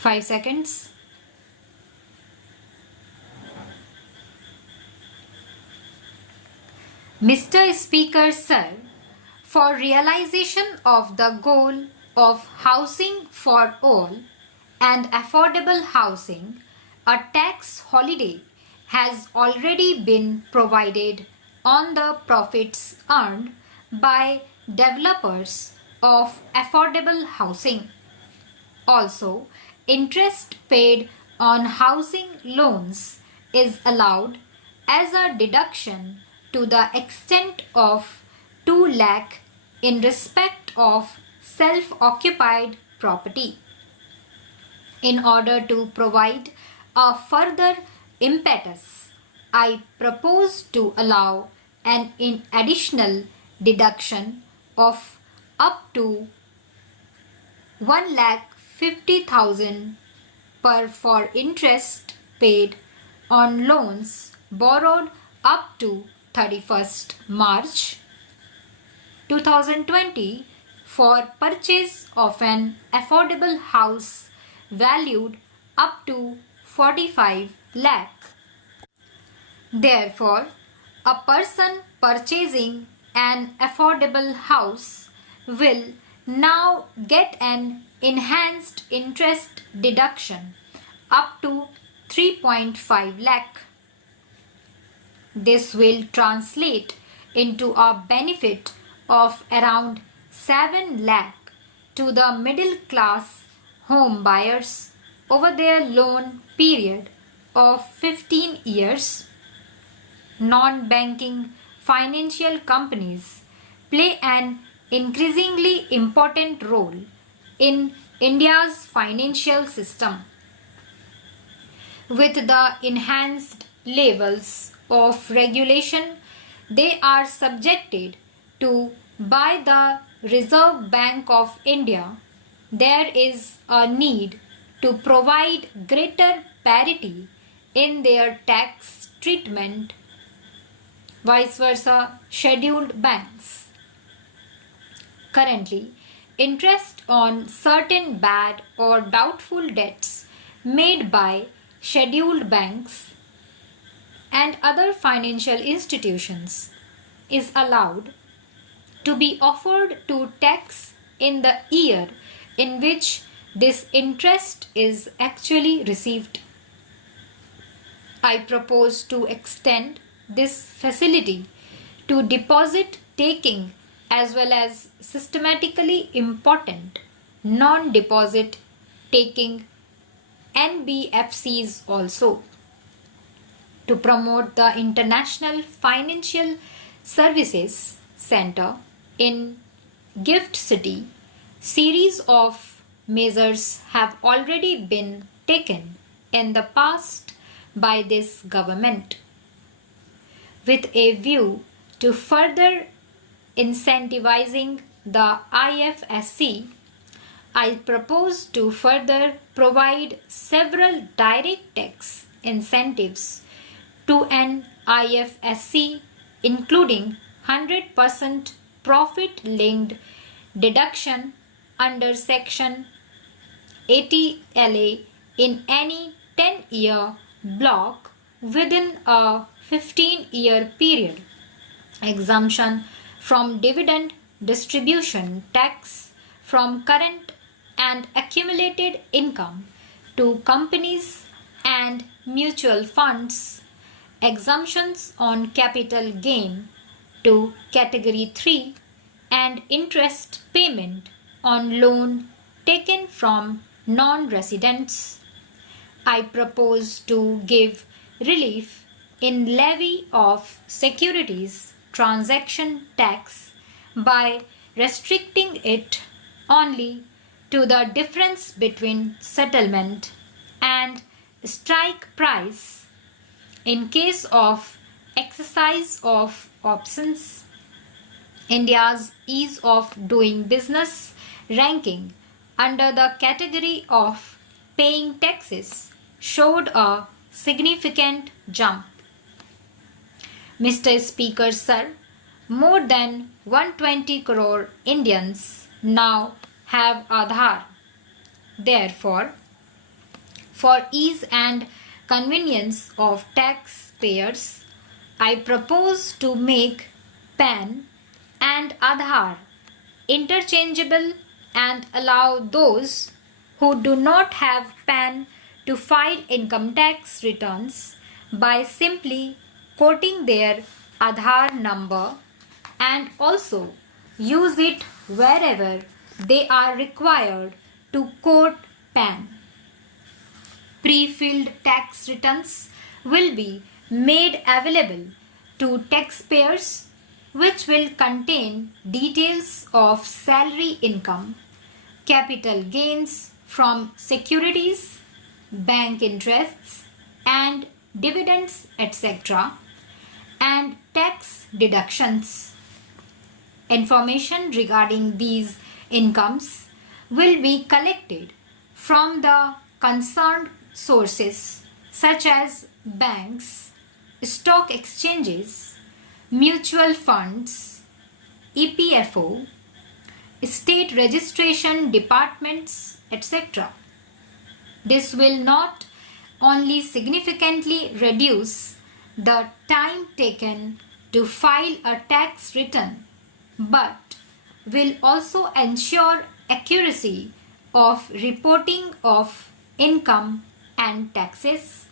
5 seconds. Mr. Speaker, sir, for realization of the goal of housing for all and affordable housing, a tax holiday has already been provided on the profits earned by developers of affordable housing. Also, interest paid on housing loans is allowed as a deduction to the extent of 2 lakh in respect of self-occupied property. In order to provide a further impetus, I propose to allow an additional deduction of up to 1,50,000 per for interest paid on loans borrowed up to 31st March 2020 for purchase of an affordable house valued up to 45 lakh. Therefore, a person purchasing an affordable house will now get an enhanced interest deduction up to 3.5 lakh. This will translate into a benefit of around 7 lakh to the middle class home buyers over their loan period of 15 years. Non-banking financial companies play an increasingly important role in India's financial system. With the enhanced levels of regulation they are subjected to by the Reserve Bank of India, there is a need to provide greater parity in their tax treatment. Vice versa, scheduled banks. Currently, interest on certain bad or doubtful debts made by scheduled banks and other financial institutions is allowed to be offered to tax in the year in which this interest is actually received. I propose to extend this facility to deposit taking as well as systematically important non-deposit taking NBFCs also. To promote the International Financial Services Center in Gift City, series of measures have already been taken in the past by this government. With a view to further incentivizing the IFSC, I propose to further provide several direct tax incentives to an IFSC, including 100% profit-linked deduction under Section 80LA in any 10-year block within a 15-year period, exemption from dividend distribution tax from current and accumulated income to companies and mutual funds, exemptions on capital gain to Category 3 and interest payment on loan taken from non-residents. I propose to give relief in levy of securities transaction tax by restricting it only to the difference between settlement and strike price in case of exercise of options. India's ease of doing business ranking under the category of paying taxes showed a significant jump. Mr. Speaker, sir, more than 120 crore Indians now have Aadhaar. Therefore, For ease and convenience of taxpayers, I propose to make PAN and Aadhaar interchangeable and allow those who do not have PAN to file income tax returns by simply quoting their Aadhaar number and also use it wherever they are required to quote PAN. Pre-filled tax returns will be made available to taxpayers, which will contain details of salary income, capital gains from securities, bank interests and dividends, etc., and tax deductions. Information regarding these incomes will be collected from the concerned sources such as banks, stock exchanges, mutual funds, EPFO, state registration departments, etc. This will not only significantly reduce the time taken to file a tax return, but will also ensure accuracy of reporting of income and taxes.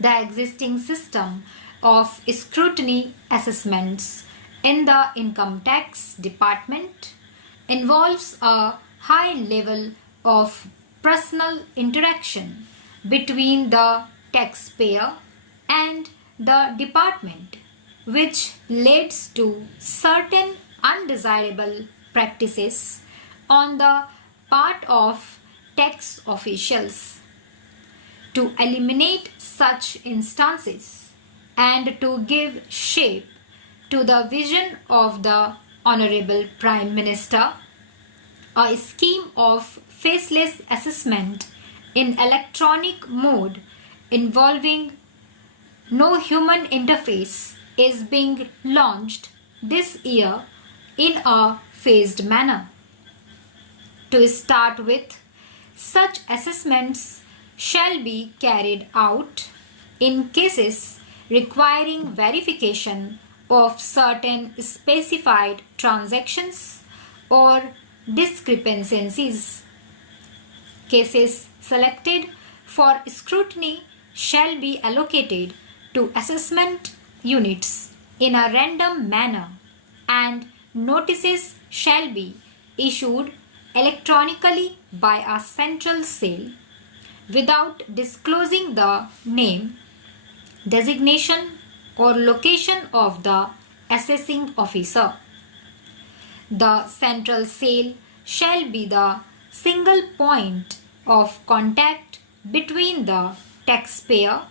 The existing system of scrutiny assessments in the income tax department involves a high level of personal interaction between the taxpayer and the department, which leads to certain undesirable practices on the part of tax officials. To eliminate such instances and to give shape to the vision of the Honorable Prime Minister, a scheme of faceless assessment in electronic mode involving no human interface is being launched this year in a phased manner. To start with, such assessments shall be carried out in cases requiring verification of certain specified transactions or discrepancies. Cases selected for scrutiny shall be allocated to assessment units in a random manner, and notices shall be issued electronically by a central cell without disclosing the name, designation or location of the assessing officer. The central cell shall be the single point of contact between the taxpayer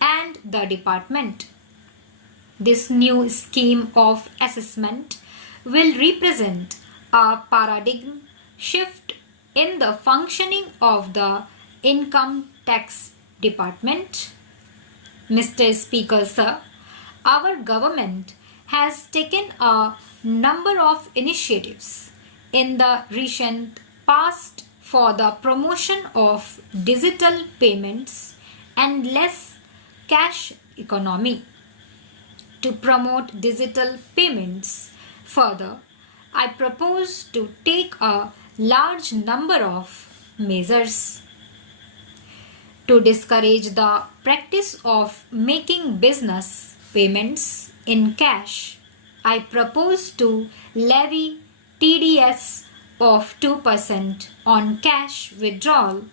and the department. This new scheme of assessment will represent a paradigm shift in the functioning of the income tax department. Mr. Speaker, sir, our government has taken a number of initiatives in the recent past for the promotion of digital payments and less cash economy. To promote digital payments further, I propose to take a large number of measures. To discourage the practice of making business payments in cash, I propose to levy TDS of 2% on cash withdrawal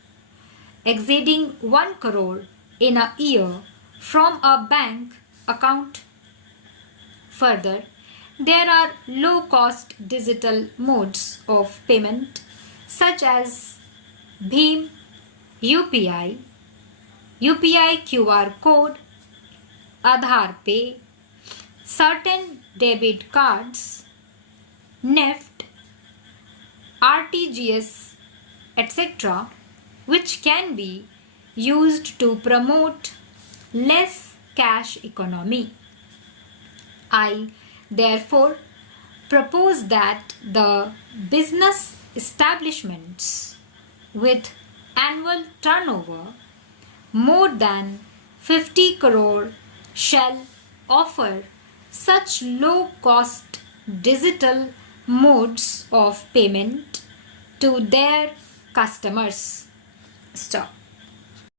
exceeding 1 crore in a year from a bank account. Further, there are low-cost digital modes of payment such as BHIM, UPI, UPI QR code, Aadhaar Pay, certain debit cards, NEFT, RTGS, etc., which can be used to promote less cash economy. I therefore propose that the business establishments with annual turnover more than 50 crore shall offer such low-cost digital modes of payment to their customers. Stop.